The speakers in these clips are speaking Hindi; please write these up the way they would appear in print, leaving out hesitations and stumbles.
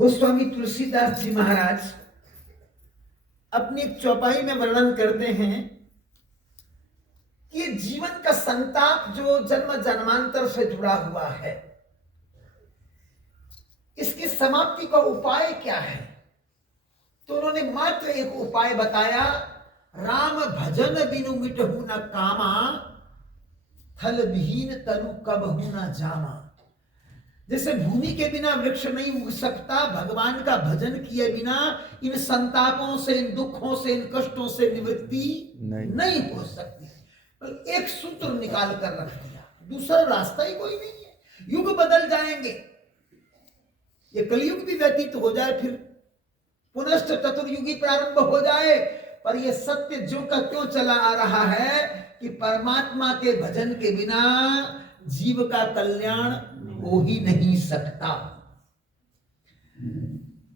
गोस्वामी तुलसीदास जी महाराज अपनी एक चौपाई में वर्णन करते हैं कि जीवन का संताप जो जन्म जन्मांतर से जुड़ा हुआ है, इसकी समाप्ति का उपाय क्या है। तो उन्होंने मात्र एक उपाय बताया, राम भजन बिनु मिटहु न कामा, थल विहीन तनु कबहु न जामा। जैसे भूमि के बिना वृक्ष नहीं उग सकता, भगवान का भजन किए बिना इन संतापों से, इन दुखों से, इन कष्टों से निवृत्ति नहीं हो सकती। तो एक सूत्र निकाल कर रख दिया, दूसरा रास्ता ही कोई नहीं है। युग बदल जाएंगे, ये कलयुग भी व्यतीत हो जाए, फिर पुनश्च चतुर्युगी प्रारंभ हो जाए, पर यह सत्य जो का त्यों चला आ रहा है कि परमात्मा के भजन के बिना जीव का कल्याण हो ही नहीं सकता।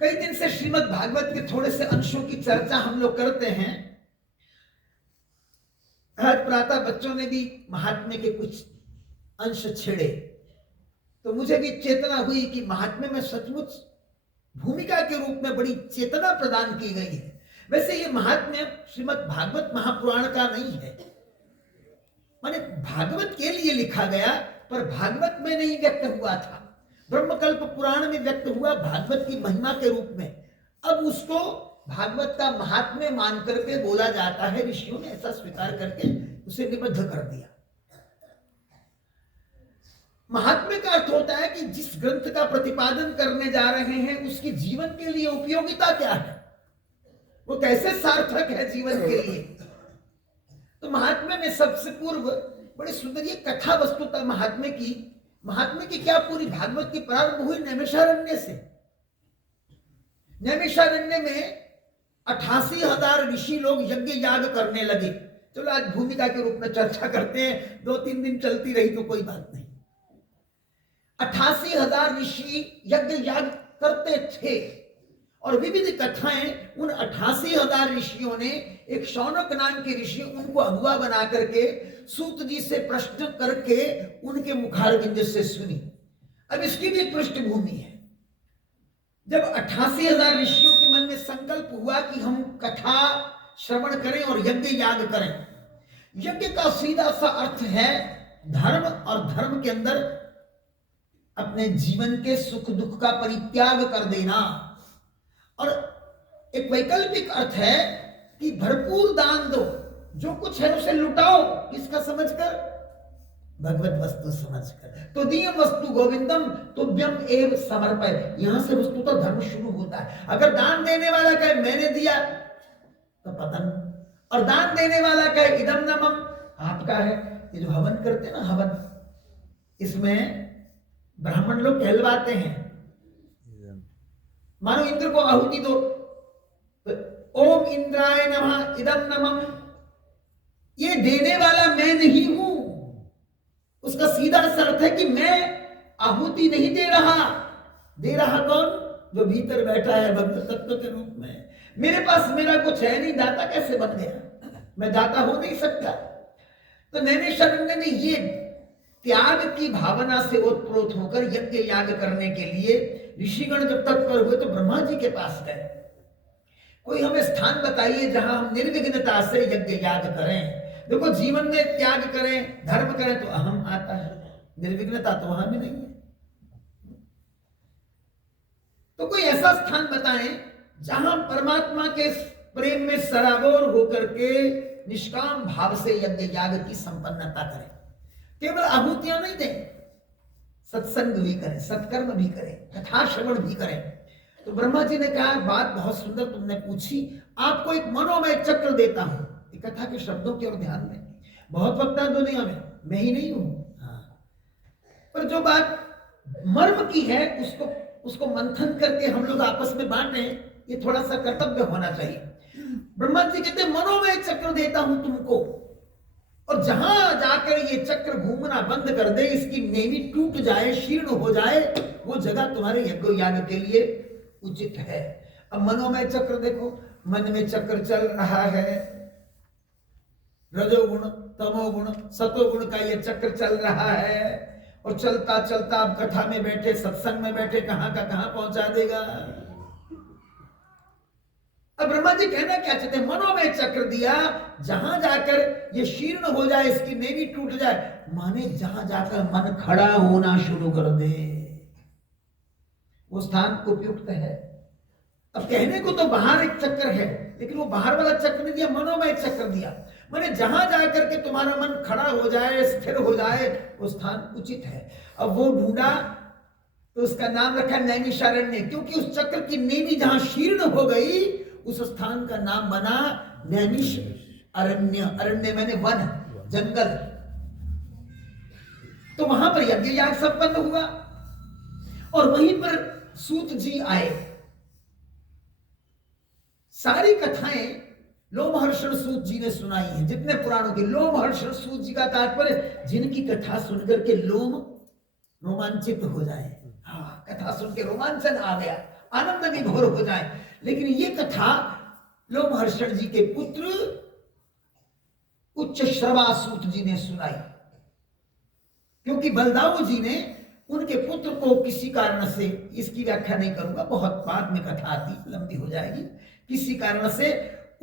कई दिन से श्रीमद् भागवत के थोड़े से अंशों की चर्चा हम लोग करते हैं। आज प्रातः बच्चों ने भी महात्म्य के कुछ अंश छेड़े, तो मुझे भी चेतना हुई कि महात्म्य में सचमुच भूमिका के रूप में बड़ी चेतना प्रदान की गई है। वैसे ये महात्म्य श्रीमद् भागवत महापुराण का नहीं है, माने भागवत के लिए लिखा गया, पर भागवत में नहीं व्यक्त हुआ था, ब्रह्मकल्प पुराण में व्यक्त हुआ भागवत की महिमा के रूप में। अब उसको भागवत का महात्म्य मान करके बोला जाता है, ऋषियों ने ऐसा स्वीकार करके उसे निबद्ध कर दिया। महात्म्य का अर्थ होता है कि जिस ग्रंथ का प्रतिपादन करने जा रहे हैं उसकी जीवन के लिए उपयोगिता क्या है, वो कैसे सार्थक है जीवन के लिए। तो महात्म्य में सबसे पूर्व बड़ी सुंदर ये कथा वस्तुता महात्म्य की क्या पूरी भागवत की प्रारंभ हुई नैमिषारण्य से। नैमिषारण्य में 88,000 ऋषि लोग यज्ञ याग करने लगे। चलो आज भूमिका के रूप में चर्चा करते हैं, 2-3 दिन चलती रही तो कोई बात नहीं। 88,000 ऋषि यज्ञ याग करते थे और विविध कथाएं उन 88,000 ऋषियों ने एक शौनक नाम के ऋषि उनको अगुआ बना करके सूत जी से प्रश्न करके उनके मुखारविंद से सुनी। अब इसकी भी एक पृष्ठभूमि है। जब 88,000 ऋषियों के मन में संकल्प हुआ कि हम कथा श्रवण करें और यज्ञ याग करें, यज्ञ का सीधा सा अर्थ है धर्म, और धर्म के अंदर अपने जीवन के सुख दुख का परित्याग कर देना, और एक वैकल्पिक अर्थ है कि भरपूर दान दो, जो कुछ है उसे लुटाओ, किसका समझकर, भगवत वस्तु समझकर। तो दिय वस्तु गोविंदम तुभ्यम एव समर्पय, यहां से वस्तु तो धर्म शुरू होता है। अगर दान देने वाला कहे मैंने दिया तो पतन, और दान देने वाला कहे इदम न मम, आपका है। ये जो हवन करते हैं ना, हवन, इसमें ब्राह्मण लोग कहलवाते हैं, मानो इंद्र को आहुति दो, ओम इंद्राय नमः इदम नमः, ये देने वाला मैं नहीं हूं। उसका सीधा अर्थ है कि मैं आहुति नहीं दे रहा कौन, जो भीतर बैठा है भगवत तत्व के रूप में। मेरे पास मेरा कुछ है नहीं, दाता कैसे बन गया, मैं दाता हो नहीं सकता। तो नैमिषारण्य में ये त्याग की भावना से ओतप्रोत होकर यज्ञ याग करने के लिए ऋषिगण जब तत्पर हुए तो ब्रह्मा जी के पास गए, कोई हमें स्थान बताइए जहां हम निर्विघ्नता से यज्ञ याग करें। देखो जीवन में त्याग करें, धर्म करें तो अहम आता है, निर्विघ्नता तो वहां भी नहीं है। तो कोई ऐसा स्थान बताएं जहां परमात्मा के प्रेम में सराबोर होकर के निष्काम भाव से यज्ञ याग की संपन्नता करें। केवल आहुतियां नहीं दें, सत्संग भी करें, सत्कर्म भी करें, कथा श्रवण भी करें। तो ब्रह्मा जी ने कहा बात बहुत सुंदर तुमने पूछी, आपको एक मनोमय चक्र देता हूं। कथा के शब्दों की ओर ध्यान दें, बहुत वक्ता दुनिया में, मैं ही नहीं हूं, पर जो बात मर्म की है उसको मंथन करके हम लोग आपस में बांटें, ये थोड़ा सा कर्तव्य होना चाहिए। ब्रह्मा जी कहते मनोमय चक्र देता हूं तुमको, और जहां जाकर ये चक्र घूमना बंद कर दे, इसकी नेमी टूट जाए, शीर्ण हो जाए, वो जगह तुम्हारे यज्ञ याग के लिए उचित है। अब मनोमय चक्र देखो, मन में चक्र चल रहा है, रजोगुण तमोगुण सतोगुण का ये चक्र चल रहा है, और चलता चलता आप कथा में बैठे, सत्संग में बैठे, कहां का कहां पहुंचा देगा। अब ब्रह्मा जी कहना क्या चाहते हैं, मनोमय चक्र दिया, जहां जाकर ये शीर्ण हो जाए, इसकी नेवी टूट जाए, माने जहां जाकर मन खड़ा होना शुरू कर दे, वो स्थान उपयुक्त है। अब कहने को तो बाहर एक चक्र है, लेकिन वो बाहर वाला चक्र नहीं दिया, मनोमय चक्र दिया। माने जहां जाकर के तुम्हारा मन खड़ा हो जाए, स्थिर हो जाए, वो स्थान उचित है। अब वो ढूंढा तो उसका नाम रखा नैमिषारण्य, क्योंकि उस चक्र की नेवी जहां शीर्ण हो गई, उस स्थान का नाम बना नैमिष अरण्य। अरण्य मैंने वन, जंगल। तो वहां पर यज्ञ याग संपन्न हुआ और वहीं पर सूत जी आए। सारी कथाएं लोमहर्षण सूत जी ने सुनाई है, जितने पुराणों के। लोमहर्षण सूत जी का तात्पर्य जिनकी कथा सुनकर के लोम रोमांचित हो जाए। हाँ, कथा सुन के रोमांचन आ गया, आनंद विभोर हो जाए। लेकिन ये कथा लोमहर्षण जी के पुत्र उच्च श्रवा सूत जी ने सुनाई, क्योंकि बलदाऊ जी ने उनके पुत्र को किसी कारण से, इसकी व्याख्या नहीं करूंगा, बहुत बाद में कथा आती, लंबी हो जाएगी, किसी कारण से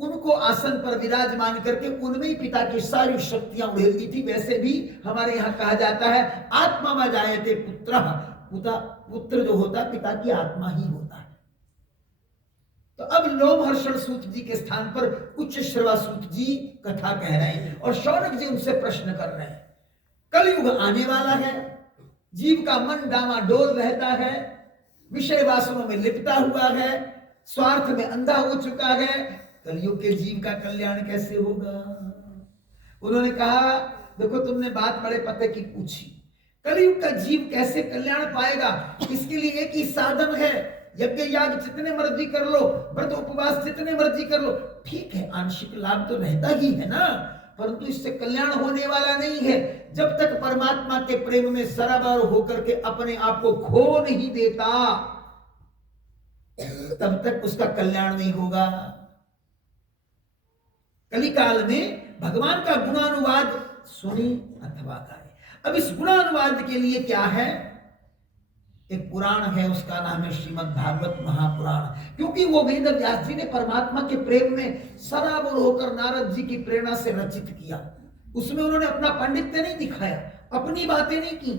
उनको आसन पर विराजमान करके उनमें ही पिता की सारी शक्तियां उड़ेल दी थी। वैसे भी हमारे यहां कहा जाता है आत्मा में जायते पुत्र, पुत्र जो होता है पिता की आत्मा ही होता है। तो अब लोमहर्षण सूत जी के स्थान पर उच्च श्रवा सूत जी कथा कह रहे हैं और शौनक जी उनसे प्रश्न कर रहे हैं। कलयुग आने वाला है, जीव का मन डामाडोल रहता है, विषय वासनों में लिपटा हुआ है, स्वार्थ में अंधा हो चुका है, कलयुग के जीव का कल्याण कैसे होगा। उन्होंने कहा, देखो तुमने बात बड़े पते की पूछी, कलयुग का जीव कैसे कल्याण पाएगा, इसके लिए एक ही साधन है, यज्ञ याग जितने मर्जी कर लो, व्रत उपवास जितने मर्जी कर लो, ठीक है आंशिक लाभ तो रहता ही है ना, परंतु इससे कल्याण होने वाला नहीं है। जब तक परमात्मा के प्रेम में सराबर होकर के अपने आप को खो नहीं देता, तब तक उसका कल्याण नहीं होगा। कलिकाल में भगवान का गुणानुवाद सुनी अथवा गाए। अब इस गुणानुवाद के लिए क्या है, एक पुराण है, उसका नाम है श्रीमद् भागवत महापुराण, क्योंकि वो वेद व्यास जी ने परमात्मा के प्रेम में सराबोर होकर नारद जी की प्रेरणा से रचित किया। उसमें उन्होंने अपना पांडित्य नहीं दिखाया, अपनी बातें नहीं की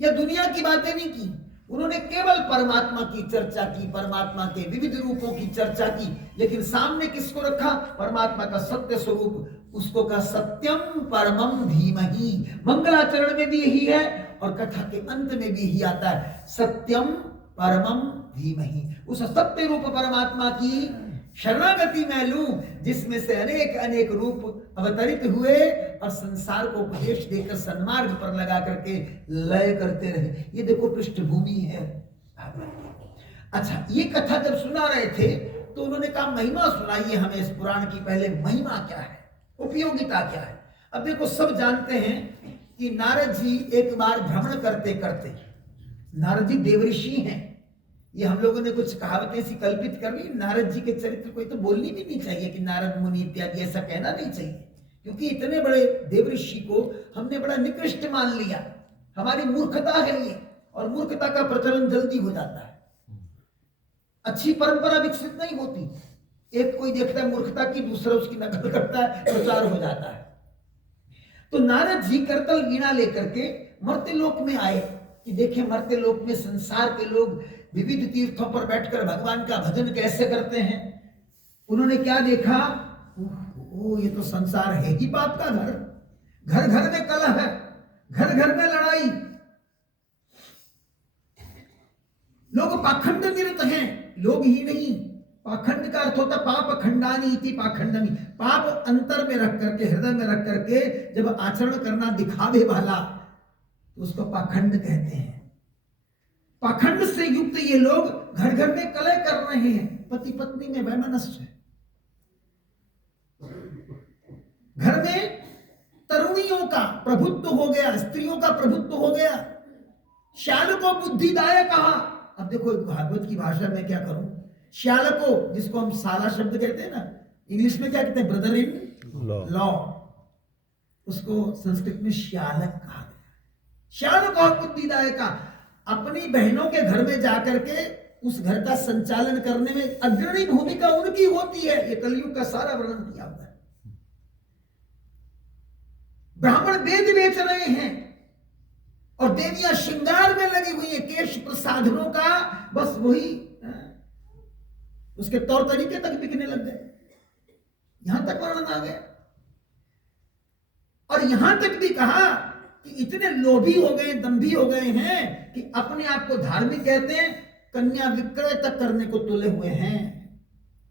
या दुनिया की बातें नहीं की, उन्होंने केवल परमात्मा की चर्चा की, परमात्मा के विविध रूपों की चर्चा की। लेकिन सामने किसको रखा, परमात्मा का सत्य स्वरूप, उसको कहा सत्यम परमम धीमहि। मंगलाचरण में भी यही है और कथा के अंत में भी यही आता है, सत्यम परमम धीमहि। उस सत्य रूप परमात्मा की शरणागति में लूं, जिसमें से अनेक अनेक रूप अवतरित हुए और संसार को उपदेश देकर सन्मार्ग पर लगा करके लय करते रहे। ये देखो पृष्ठभूमि है। अच्छा, ये कथा जब सुना रहे थे तो उन्होंने कहा महिमा सुनाइए हमें इस पुराण की, पहले महिमा क्या है, उपयोगिता क्या है। अब देखो सब जानते हैं कि नारद जी एक बार भ्रमण करते करते, नारद जी देवऋषि हैं, ये हम लोगों ने कुछ कहावतें सी कल्पित कर ली, नारद जी के चरित्र को तो बोलनी भी नहीं चाहिए कि नारद मुनि इत्यादि, ऐसा कहना नहीं चाहिए, क्योंकि इतने बड़े देवऋषि को हमने बड़ा निकृष्ट मान लिया। हमारी मूर्खता है ये, और मूर्खता का प्रचलन जल्दी हो जाता है, अच्छी परंपरा विकसित नहीं होती। एक कोई देखता है मूर्खता की, दूसरा उसकी नकल करता है, प्रचार हो जाता है। तो नारद जी करतल वीणा लेकर के मर्त्यलोक में आए कि देखें मर्त्यलोक में संसार के लोग विविध तीर्थों पर बैठकर भगवान का भजन कैसे करते हैं। उन्होंने क्या देखा, ओ ये तो संसार है ही पाप का घर, घर घर में कलह है, घर घर में लड़ाई, लोग पाखंड निरत हैं। लोग ही नहीं, पाखंड का अर्थ होता पाप खंडानी इति पाखंडनी, पाप अंतर में रख करके, हृदय में रख करके जब आचरण करना दिखावे वाला, तो उसको पाखंड कहते हैं। पाखंड से युक्त ये लोग घर घर में कलह कर रहे हैं, पति पत्नी में वैमनस्य, घर में तरुणियों का प्रभुत्व हो गया, स्त्रियों का प्रभुत्व हो गया, श्याल को बुद्धिदाय कहा। अब देखो भागवत की भाषा में क्या करूं, श्याल को, जिसको हम साला शब्द कहते हैं ना, इंग्लिश में क्या कहते हैं, ब्रदर इन लॉ, उसको संस्कृत में श्यालक कहा गया। श्याम कहो बुद्धिदायका, अपनी बहनों के घर में जाकर के उस घर का संचालन करने में अग्रणी भूमिका उनकी होती है। ये कलयुग का सारा वर्णन किया हुआ है। ब्राह्मण वेद बेच रहे हैं और देवियां श्रृंगार में लगी हुई है, केश प्रसाधनों का बस वही उसके तौर तरीके तक बिकने लग गए। यहां तक वर्णन आ गया और यहां तक भी कहा कि इतने लोभी हो गए, दंभी हो गए हैं कि अपने आप को धार्मिक कहते हैं, कन्या विक्रय तक करने को तुले हुए हैं।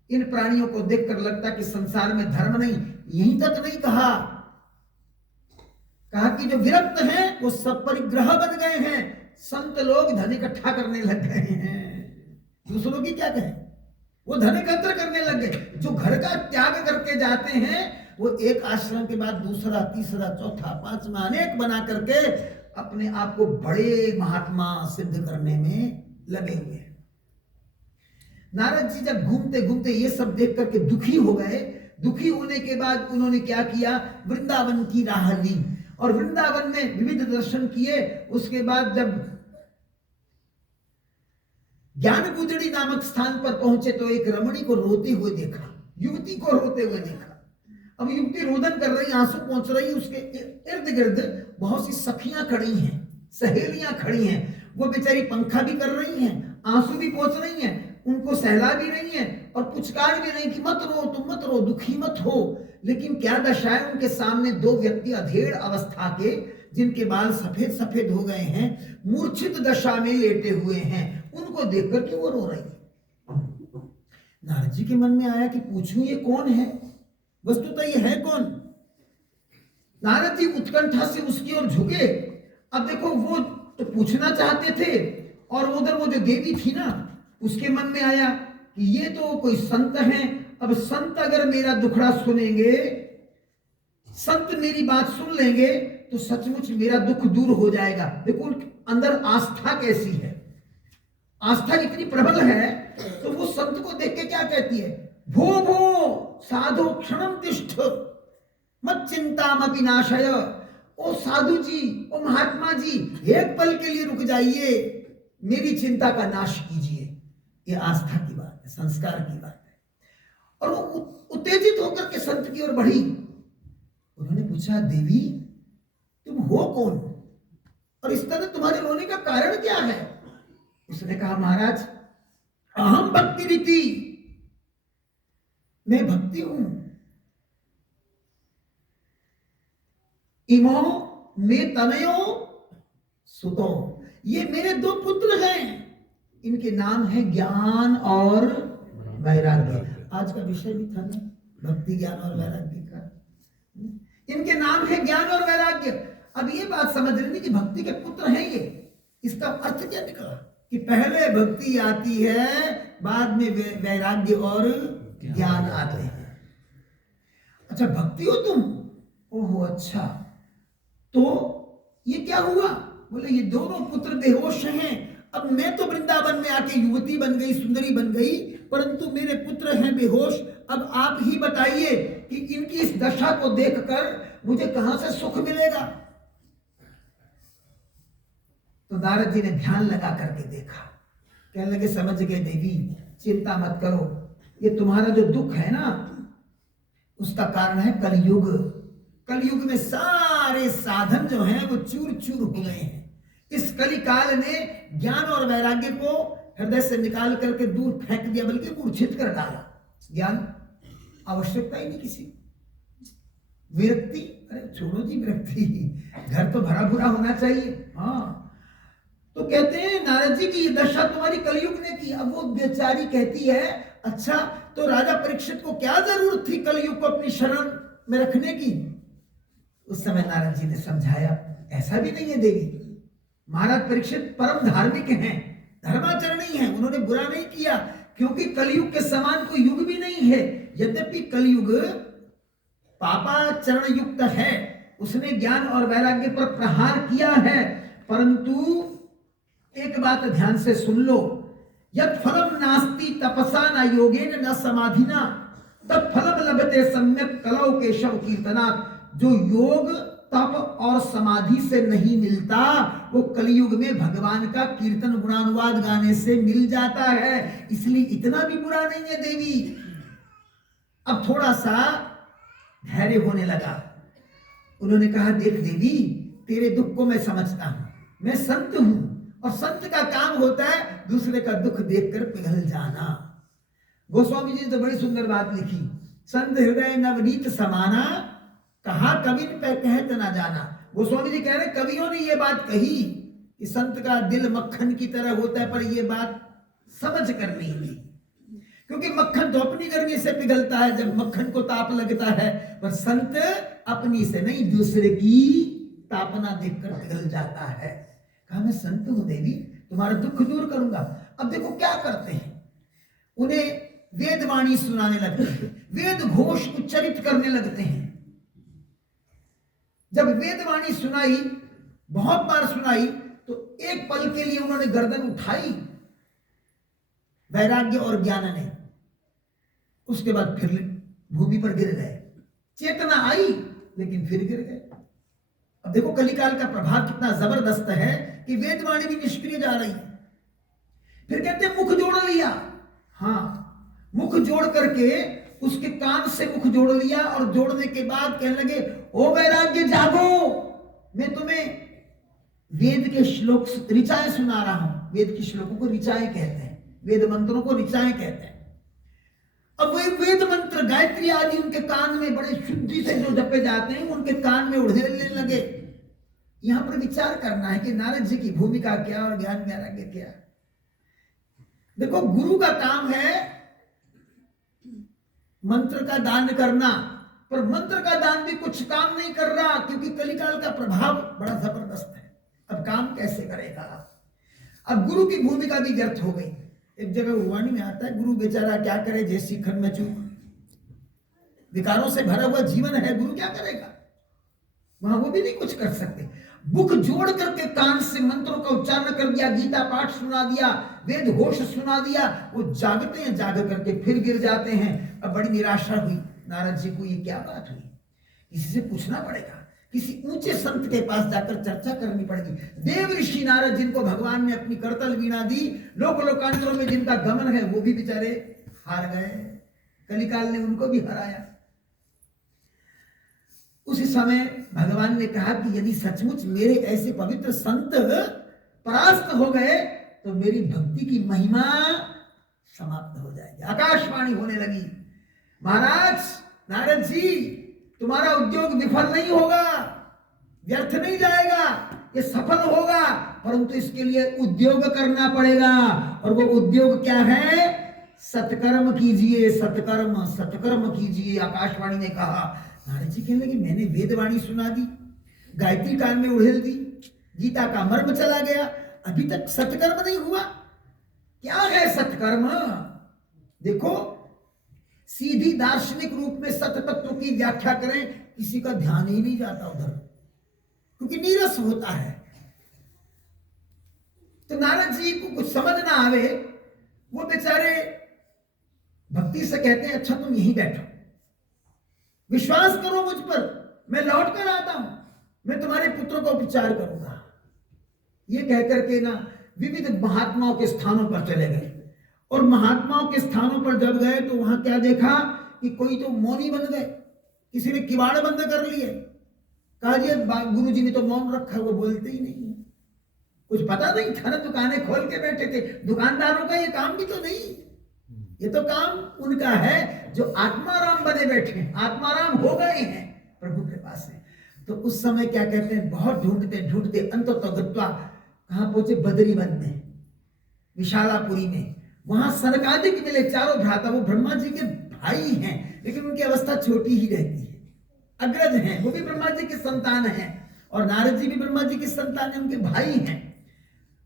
इन प्राणियों को देखकर लगता कि संसार में धर्म नहीं। यहीं तक नहीं कहा कि जो विरक्त हैं वो सब परिग्रह बन गए हैं, संत लोग धन इकट्ठा करने लग गए हैं। दूसरों की क्या कहें, वो धन एकत्र करने लग गए। जो घर का त्याग करके जाते हैं वो एक आश्रम के बाद दूसरा, तीसरा, चौथा, पांचवा अनेक बना करके अपने आप को बड़े महात्मा सिद्ध करने में लगे हुए हैं। नारद जी जब घूमते घूमते ये सब देख करके दुखी हो गए, दुखी होने के बाद उन्होंने क्या किया, वृंदावन की राह ली और वृंदावन में विविध दर्शन किए। उसके बाद जब ज्ञान गुदड़ी नामक स्थान पर पहुंचे तो एक रमणी को रोते हुए देखा, युवती को रोते हुए देखा। अब युवती रोदन कर रही, आंसू पहुंच रही, उसके इर्द गिर्द बहुत सी सखियां खड़ी हैं, सहेलियां खड़ी हैं। वो बेचारी पंखा भी कर रही हैं, आंसू भी पहुंच रही हैं, उनको सहला भी रही हैं और पुचकार भी रही कि मत रो, तुम मत रो, दुखी मत हो। लेकिन क्या दशा है, उनके सामने दो व्यक्ति अधेड़ अवस्था के, जिनके बाल सफेद सफेद हो गए हैं, मूर्छित दशा में लेटे हुए हैं। उनको देख करके वो रो रही है। नारद जी के मन में आया कि पूछूं ये कौन है, वस्तुतः ये है कौन। नारद जी उत्कंठा से उसकी ओर झुके। अब देखो वो तो पूछना चाहते थे और उधर वो जो देवी थी ना, उसके मन में आया कि ये तो कोई संत हैं। अब संत अगर मेरा दुखड़ा सुनेंगे, संत मेरी बात सुन लेंगे तो सचमुच मेरा दुख दूर हो जाएगा। देखो अंदर आस्था कैसी है, आस्था इतनी प्रबल है। तो वो संत को देख के क्या कहती है, भो भो साधु क्षणम तिष्ठ मत चिंतामपि नाशय। ओ साधु जी, ओ महात्मा जी, एक पल के लिए रुक जाइए, मेरी चिंता का नाश कीजिए। ये आस्था की बात है, संस्कार की बात है। और वो उत्तेजित होकर के संत की ओर बढ़ी। उन्होंने पूछा, देवी तुम हो कौन और इस तरह तुम्हारे रोने का कारण क्या है। उसने कहा, महाराज अहम भक्ति रीति, मैं भक्ति हूं। इमो में तनयो सुतो, ये मेरे दो पुत्र हैं, इनके नाम है ज्ञान और वैराग्य। आज का विषय भी था ना, भक्ति ज्ञान और वैराग्य का। इनके नाम है ज्ञान और वैराग्य। अब ये बात समझ लेनी कि भक्ति के पुत्र हैं ये। इसका अर्थ क्या निकला कि पहले भक्ति आती है, बाद में वैराग्य और ज्ञान आते हैं। अच्छा भक्ति हो तुम, ओहो अच्छा, तो ये क्या हुआ। बोले ये दोनों पुत्र बेहोश हैं। अब मैं तो वृंदावन में आके युवती बन गई, सुंदरी बन गई, परंतु मेरे पुत्र हैं बेहोश। अब आप ही बताइए कि इनकी इस दशा को देखकर मुझे कहां से सुख मिलेगा। तो नारद जी ने ध्यान लगा करके देखा, कहने लगे, समझ गए देवी, चिंता मत करो, ये तुम्हारा जो दुख है ना, उसका कारण है कलयुग। कलयुग में सारे साधन जो हैं वो चूर चूर हो गए हैं। इस कलिकाल ने ज्ञान और वैराग्य को हृदय से निकाल करके दूर फेंक दिया, बल्कि मूर्छित कर डाला। ज्ञान आवश्यकता ही नहीं किसी। विरक्ति, अरे छोड़ो जी विरक्ति, घर तो भरा भरा होना चाहिए। हाँ, तो कहते हैं नारद जी की ये दशा तुम्हारी कलयुग ने की। अब वो बेचारी कहती है, अच्छा तो राजा परीक्षित को क्या जरूरत थी कलयुग को अपनी शरण में रखने की। उस समय नारद जी ने समझाया, ऐसा भी नहीं है देवी, महाराज परीक्षित परम धार्मिक हैं, धर्माचरणी हैं, उन्होंने बुरा नहीं किया, क्योंकि कलयुग के समान कोई युग भी नहीं है। यद्यपि कलयुग पापाचरण युक्त है, उसने ज्ञान और वैराग्य पर प्रहार किया है, परंतु एक बात ध्यान से सुन लो, यत् फलम नास्ति तपसा न योगेन न समाधिना तत् फलम लभते सम्यक कलौ केशव कीर्तनात्। जो योग तप और समाधि से नहीं मिलता, वो कलयुग में भगवान का कीर्तन गुणानुवाद गाने से मिल जाता है। इसलिए इतना भी बुरा नहीं है देवी। अब थोड़ा सा धैर्य होने लगा। उन्होंने कहा, देख देवी, तेरे दुख को मैं समझता हूं, मैं संत हूं और संत का काम होता है दूसरे का दुख देखकर पिघल जाना। गोस्वामी जी ने तो बड़ी सुंदर बात लिखी, संत हृदय नवनीत समाना, कहा कवि पे कहत ना जाना। गोस्वामी जी कह रहे कवियों ने ये बात कही कि संत का दिल मक्खन की तरह होता है, पर ये बात समझ कर नहीं ली, क्योंकि मक्खन तो अपनी गर्मी से पिघलता है जब मक्खन को ताप लगता है, पर संत अपनी से नहीं दूसरे की तापना देखकर पिघल जाता है। कहा, मैं संत हूं देवी, तुम्हारा दुख दूर करूंगा। अब देखो क्या करते हैं, उन्हें वेदवाणी सुनाने लगते हैं, वेद घोष उच्चरित करने लगते हैं। जब वेदवाणी सुनाई, बहुत बार सुनाई, तो एक पल के लिए उन्होंने गर्दन उठाई वैराग्य और ज्ञान ने, उसके बाद फिर भूमि पर गिर गए। चेतना आई लेकिन फिर गिर गए। अब देखो कलिकाल का प्रभाव कितना जबरदस्त है कि वेदवाणी भी निष्क्रिय जा रही है। फिर कहते हैं मुख जोड़ लिया। हाँ, मुख जोड़ करके उसके कान से मुख जोड़ लिया और जोड़ने के बाद कहने लगे, ओ वैराग्य जागो, मैं तुम्हें वेद के श्लोक ऋचाएं सुना रहा हूं। वेद के श्लोकों को ऋचाएं कहते हैं, वेद मंत्रों को ऋचाएं कहते हैं। अब वही वेद मंत्र गायत्री आदि उनके कान में बड़े शुद्धि से जो जपे जाते हैं, उनके कान में उड़ेलने लगे। यहां पर विचार करना है कि नारद जी की भूमिका क्या और ज्ञान वैराग्य क्या। देखो, गुरु का काम है मंत्र का दान करना, पर मंत्र का दान भी कुछ काम नहीं कर रहा, क्योंकि कलिकाल का प्रभाव बड़ा जबरदस्त है। अब काम कैसे करेगा? अब गुरु की भूमिका भी व्यर्थ हो गई। एक जगह वाणी में आता है, गुरु बेचारा क्या करे, जैसी खन में चूक, विकारों से भरा हुआ जीवन है, गुरु क्या करेगा? वहां वो भी नहीं कुछ कर सकते। मुख जोड़ करके कान से मंत्रों का उच्चारण कर दिया, गीता पाठ सुना दिया, वेद घोष सुना दिया, वो जागते हैं, जाग करके फिर गिर जाते हैं। अब बड़ी निराशा हुई नारद जी को, ये क्या बात हुई? किसी से पूछना पड़ेगा, किसी ऊंचे संत के पास जाकर चर्चा करनी पड़ेगी। देव ऋषि नारद, जिनको भगवान ने अपनी करतल वीणा दी, लोक लोकांतरों में जिनका गमन है, वो भी बेचारे हार गए, कलिकाल ने उनको भी हराया। उसी समय भगवान ने कहा कि यदि सचमुच मेरे ऐसे पवित्र संत परास्त हो गए तो मेरी भक्ति की महिमा समाप्त हो जाएगी। आकाशवाणी होने लगी, महाराज नारद जी, तुम्हारा उद्योग विफल नहीं होगा, व्यर्थ नहीं जाएगा, ये सफल होगा, परंतु इसके लिए उद्योग करना पड़ेगा। और वो उद्योग क्या है? सत्कर्म कीजिए, सत्कर्म सत्कर्म कीजिए। आकाशवाणी ने कहा। नारद जी कहने लगे, मैंने वेदवाणी सुना दी, गायत्री कान में उड़ेल दी, गीता का मर्म चला गया, अभी तक सत्कर्म नहीं हुआ। क्या है सत्कर्म? देखो, सीधी दार्शनिक रूप में सत्य तत्व की व्याख्या करें, किसी का ध्यान ही नहीं जाता उधर, क्योंकि नीरस होता है। तो नारद जी को कुछ समझ ना आवे, वो बेचारे भक्ति से कहते हैं, अच्छा तुम यहीं बैठो, विश्वास करो मुझ पर, मैं लौट कर आता हूं, मैं तुम्हारे पुत्र का उपचार करूंगा। ये कहकर के ना विविध महात्माओं के स्थानों पर चले गए। और महात्माओं के स्थानों पर जब गए तो वहां क्या देखा कि कोई तो मौनी बन गए, किसी ने किवाड़ बंद कर लिए। कहा जी गुरु जी ने तो मौन रखा, वो बोलते ही नहीं, कुछ पता नहीं था ना, दुकानें खोल के बैठे थे। दुकानदारों का ये काम भी तो नहीं, ये तो काम उनका है जो आत्माराम बने बैठे हैं, आत्माराम हो गए हैं प्रभु कृपा से। तो उस समय क्या कहते हैं, बहुत ढूंढते ढूंढते अंततः गत्वा कहां पहुंचे? बदरी वन में, विशालापुरी में। वहां सनकादिक मिले, चारों भ्राता, वो ब्रह्मा जी के भाई हैं, लेकिन उनकी अवस्था छोटी ही रहती है, अग्रज हैं, वो भी ब्रह्मा जी के संतान हैं, और नारद जी भी ब्रह्मा जी के संतान हैं, उनके भाई हैं।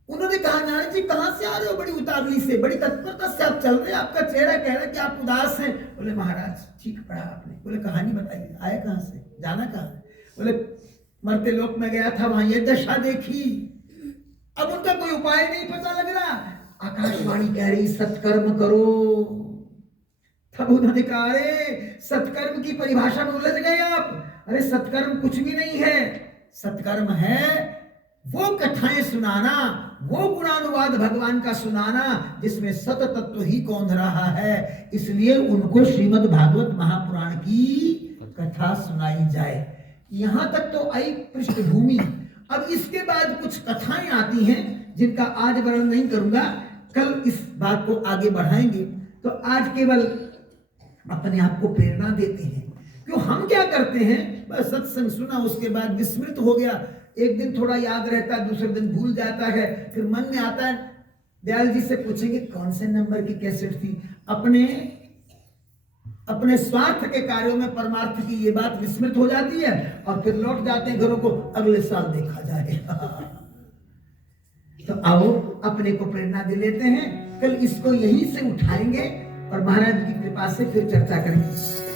उन्होंने कहा, नारद जी कहां से आ रहे हो? बड़ी उतावली से, बड़ी तत्परता से आप चल रहे हैं, आपका चेहरा कह रहा है कि आप उदास हैं। बोले महाराज ठीक पढ़ा आपने। बोले कहानी बताइए, आए कहां से, जाना कहां? बोले मरते लोक में गया था, वहां ये दशा देखी, अब उनका कोई उपाय नहीं पता लग रहा। आकाशवाणी कह रही सत्कर्म करो, तब उन्होंने कहा, अरे सत्कर्म की परिभाषा में उलझ गए आप। अरे सत्कर्म कुछ भी नहीं है। सत्कर्म है वो कथाएं सुनाना, वो गुणानुवाद भगवान का सुनाना जिसमें सत तत्व ही कौंध रहा है। इसलिए उनको श्रीमद् भागवत महापुराण की कथा सुनाई जाए। यहां तक तो आई पृष्ठभूमि। अब इसके बाद कुछ कथाएं आती हैं जिनका आज वर्णन नहीं करूंगा, कल इस बात को आगे बढ़ाएंगे। तो आज केवल अपने आप को प्रेरणा देते हैं। क्यों हम क्या करते हैं, बस सत्संग सुना, उसके बाद विस्मृत हो गया। एक दिन थोड़ा याद रहता है, दूसरे दिन भूल जाता है। फिर मन में आता है, दयाल जी से पूछेंगे कौन से नंबर की कैसेट थी। अपने स्वार्थ के कार्यों में परमार्थ की ये बात विस्मृत हो जाती है और फिर लौट जाते हैं घरों को, अगले साल देखा जाएगा। तो आओ अपने को प्रेरणा दे लेते हैं। कल इसको यहीं से उठाएंगे और महाराज की कृपा से फिर चर्चा करेंगे।